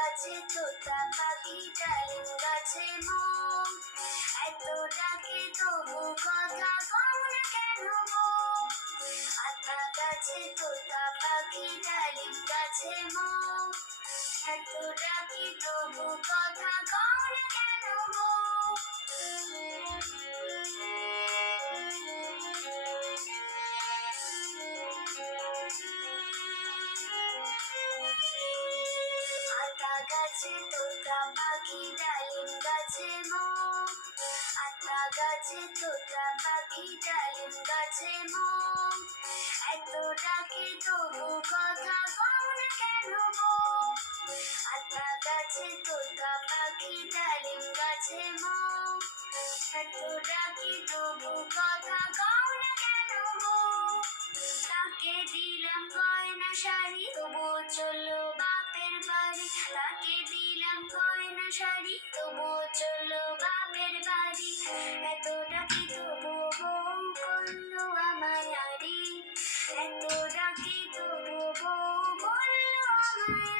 গাছে তোতা পাখি ডালিম গাছে মো, এত ডাকে তবু কথা কও না কেন গো। আতা গাছে তোতা পাখি ডালিম গাছে মো, এত ডাকি তবু কথা কও না কেন গো। আতা গাছে তোতা পাখি ডালিম গাছে মো, আতা গাছে তোতা পাখি ডালিম গাছে মো, এত ডাকে তবু কথা কও না কেন গো। আতা গাছে তোতা পাখি ডালিম গাছে মো, এত ডাকি তবু কথা কও না কেন গো। তাকে দিলাম গয়না শাড়ি তবুও চললো বাপের বাড়ি, তাকে দিলাম গয়না শাড়ি তবুও চললো বাপের বাড়ি, এত ডাকি তবুও বউ করলো আমায় আড়ি, এত ডাকি তবুও বউ বললো আমায়